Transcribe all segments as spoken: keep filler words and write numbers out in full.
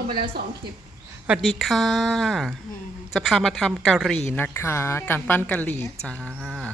งไปแล้วสองคลิปสวัสดีค่ะจะพามาทำกะหรี่นะคะ การปั้นกะหรี่จ้า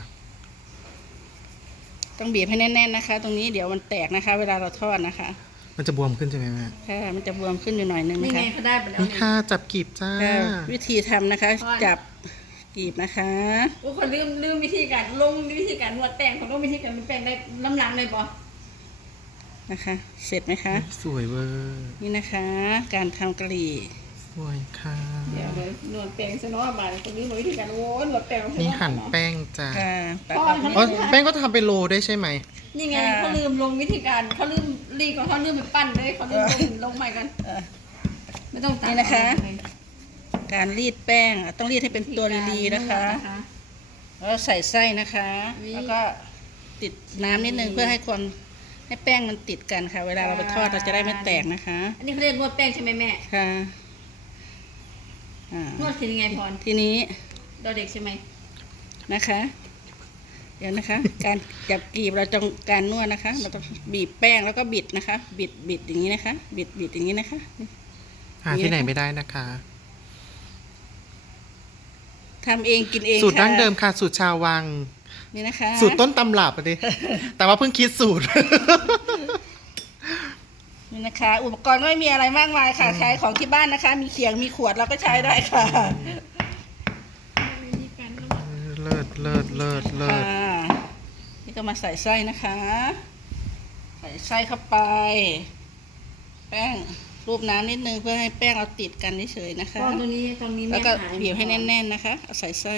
ต้องบีบให้แน่นๆนะคะ ตรงนี้เดี๋ยวมันแตกนะคะ เวลาเราทอดนะคะมันจะบวมขึ้นใช่ไหมแม่ค่ะมันจะบวมขึ้นอยู่หน่อยนึงนี่นะไงคะเขาได้ไปแล้วนี่ค่ะจับกีบจ้าวิธีทำนะคะ จับกีบนะคะโอ้คนลืมลืมวิธีการลงวิธีการนวดแป้งของลงวิธีการนวดแป้งได้น้ำหลังเลยปะนะคะ เสร็จไหมคะสวยเวอร์นี่นะคะ การทำกะหรี่สวยค่ะเดี๋ยวเลยนวดแป้งซะเนาะบาดตรงนี้วิธีการโว้นวดแป้งนี่หั่นแป้งจ้าค่ะตัดพ่อแบบเขาอ๋อแป้งก็ทำเป็นโลได้ใช่ไหมนี่ไงเขาลืมลงวิธีการเขาลืมรีก่อนเขาลืมไปปั้นเลยเขาลืมลงลงใหม่กันเออไม่ต้องตัดนี่นะคะ การรีดแป้งต้องรีดให้เป็นตัวรีๆนะคะ แล้วใส่ไส้นะคะ แล้วก็ติดน้ำนิดนึงเพื่อให้ความให้แป้งมันติดกันค่ะ เวลาเราไปทอดเราจะได้ไม่แตกนะคะอันนี้เขาเรียกนวดแป้งใช่ไหมแม่ค่ะอ่านวดคือยังไงพรทีนี้ดอเด็กใช่ไหมนะคะ เดี๋ยวนะคะ การจับกรีบเราต้องการนวดนะคะ เราต้องบีบแป้งแล้วก็บิดนะคะ บิดบิดอย่างนี้นะคะ บิดบิดอย่างนี้นะคะหาที่ไหนไม่ได้นะคะทำเองกินเองสูตรดั้งค่ะเดิมค่ะ สูตรชาววังนี่นะคะสูตรต้นตำรับอะดิ แต่ว่าเพิ่งคิดสูตรนี่นะคะ อุปกรณ์ก็ไม่มีอะไรมากมายค่ะใช้ของที่บ้านนะคะ มีเขียงมีขวดเราก็ใช้ได้ค่ะเลิศเลิศเลิศเลิศค่ะนี่ก็มาใส่ไส้นะคะ ใส่ไส้เข้าไป แป้งรูปน้ำนิดนึงเพื่อให้แป้งเราติดกันเฉยๆนะคะพอตรงนี้ตรงนี้แล้วแม่ก็หายบีบให้แน่นๆนะคะเอาใส่ไส้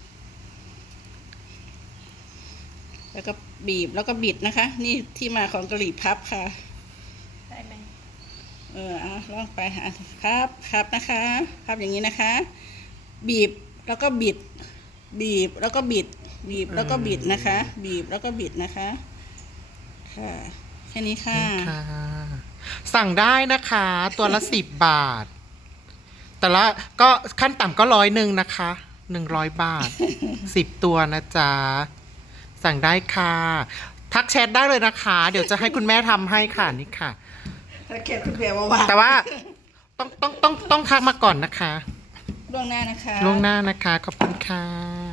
แล้วก็บีบแล้วก็บิดนะคะ นี่ที่มาของกะหรี่พับค่ะได้ไหมเออเอาลองไปหาครับครับนะคะพับอย่างนี้นะคะ บีบแล้วก็บิด บีบแล้วก็บิด บีบแล้วก็บิดนะคะ บีบแล้วก็บิดนะคะ ค่ะแค่นี้ค่ะนี่ค่ะ สั่งได้นะคะ ตัวละสิบบาท แต่ละก็ขั้นต่ำก็ร้อยหนึ่งนะคะหนึ่งร้อยบาท สิบตัวนะจ๊ะ สั่งได้ค่ะ ทักแชทได้เลยนะคะ เดี๋ยวจะให้คุณแม่ทำให้ค่ะนี่ค่ะถ้าเขียนคุณเบียร์ว่าวางแต่ว่าต้องต้องต้องต้องทักมาก่อนนะคะล่วงหน้านะคะล่วงหน้านะคะ ขอบคุณค่ะ